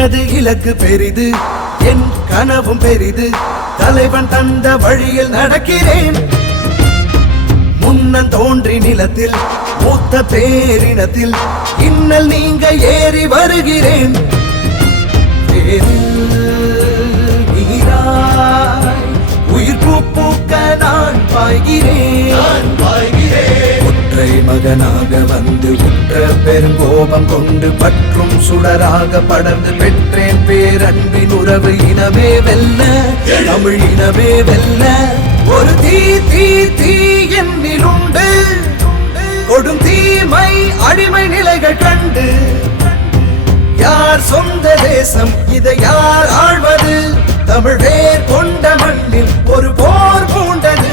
எனது இலக்கு பெரிது, என் கனவும் பெரிது. தலைவன் தந்த வழியில் நடக்கிறேன். முன்னன் தோன்றி நிலத்தில் மூத்த பேரினத்தில் இன்னல் நீங்க ஏறி வருகிறேன். நீராய் உயிர் பூக்க நான் பாய்கிறேன். ஒற்றை மகனாக வந்து உற்ற பெருங்கோபம் கொண்டு பற்றும் சுடராக படர்ந்து பெற்றேன் பேரன்பின் உறவு. இனமே வெல்ல, தமிழ் இனமே வெல்ல. ஒரு தீ தீ தீ என்னில் உண்டு, கொடும் தீமை அடிமை நிலைகள் கண்டு. யார் சொந்த தேசம், இதை யார் ஆழ்வது? தமிழ் வேர் கொண்ட மண்ணில் ஒரு போர் பூண்டது.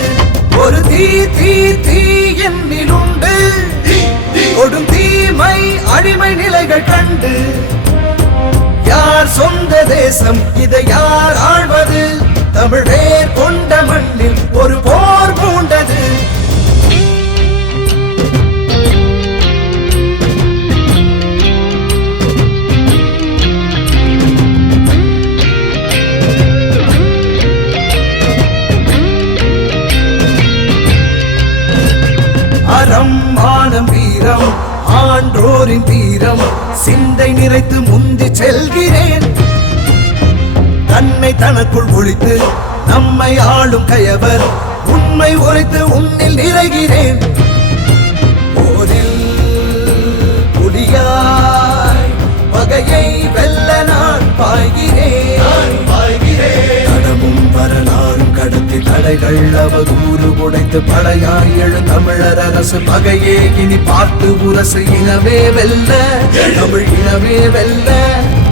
ஒரு தீ தீ தீ என்னில் உண்டு, கொடும் தீமை அடிமை நிலைகள் கண்டு. யார் சொந்த தேசம், இதை யார் ஆழ்வது? தமிழ் வேர் கொண்ட மண்ணில் ஒரு போர் பூண்டது. அறம் மானம் வீரம் ஆன்றோரின் தீரம் சிந்தை நிறைத்து முந்தி செல்கிறேன். தன்னை தனக்குள் ஒழித்து நம்மை ஆளும் கயவர் உண்மை உரைத்து உன்னில் நிறைகிறேன். போரில் புலியாய் பகையை வெல்ல நான் பாய்கிறேன். கடமும் வரலாறும் கடத்தி தடைகள் அவதூறு உடைத்து படையாய் எழு தமிழர் அரசு பகையே இனி பார்த்து உரசு. இனமே வெல்ல, தமிழ் இனமே வெல்ல.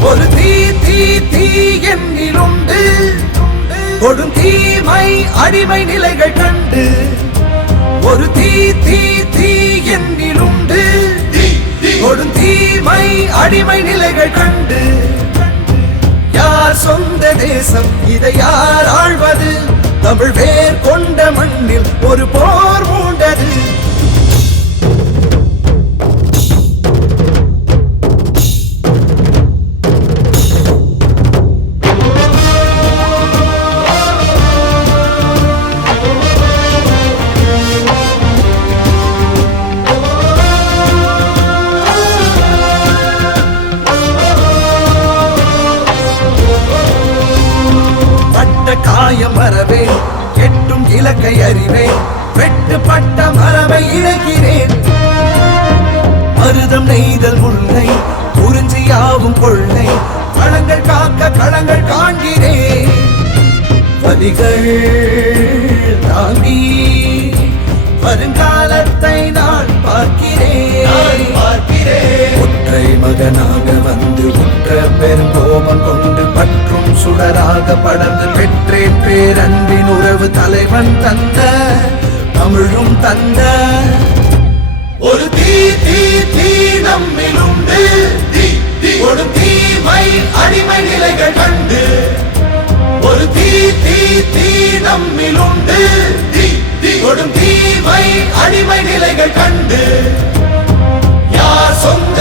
ஒரு தீ தீ தீ என்னில் உண்டு, கொடும் தீமை அடிமை நிலைகள் கண்டு. ஒரு தீ தீ தீ என்னில் உண்டு, கொடும் தீமை அடிமை நிலைகள் கண்டு. யார் சொந்த தேசம், இதை யார் ஆழ்வது? தமிழ் வேர் கொண்ட மண்ணில் ஒரு போர் மூண்டது. காயம் மறவேன், எட்டும் இலக்கை அறிவேன். வெட்டுப்பட்ட மரபை இழக்கிறேன். மருதம் நெய்தல் முல்லை குறிஞ்சியாவும் கொள்ளை களங்கள் காக்க களங்கள் காண்கிறேன். வலிகள் தாங்கி வருங்காலத்தை நான் பார்க்கிறேன். ஒற்றை மகனாக வந்து உற்ற பெருங்கோபம் கொண்டு பற்றும் சுடராக படர்ந்து பெற்றேன் பேரன்பின் உறவு. தலைவன் தந்த தமிழும் தந்த ஒரு தீ தீ தீ நம்மில் உண்டு, ஒரு தீமை அடிமை நிலைகள் கண்டு. ஒரு தீ தீ தீ நம்மில் உண்டு, கொடும் தீமை அடிமை நிலைகள் கண்டு. யார் சொந்த